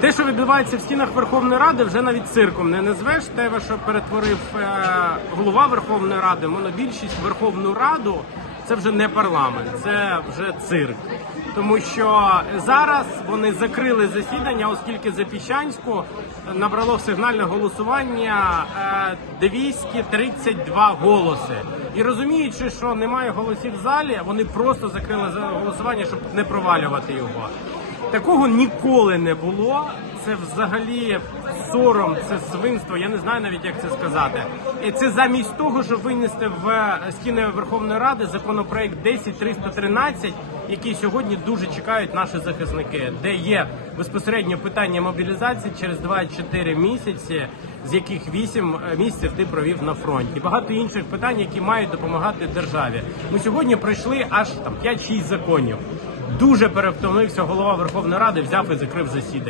Те, що відбувається в стінах Верховної Ради, вже навіть цирком не назвеш. Те, що перетворив е, голова Верховної Ради, монобільшість Верховну Раду. Це вже не парламент, це вже цирк. Тому що зараз вони закрили засідання, оскільки за Піщанську набрало в сигнальне голосування е, 232 голоси. І розуміючи, що немає голосів в залі, вони просто закрили за- голосування, щоб не провалювати його. Такого ніколи не було. Це взагалі сором, це свинство. Я не знаю навіть як це сказати. І це замість того, щоб винести в стіни Верховної Ради законопроект 10313, який сьогодні дуже чекають наші захисники, де є безпосередньо питання мобілізації через 24 місяці, з яких 8 місяців ти провів на фронті. Багато інших питань, які мають допомагати державі. Ми сьогодні пройшли аж там 5-6 законів. Дуже перевтомився голова Верховної Ради, взяв і закрив засідання.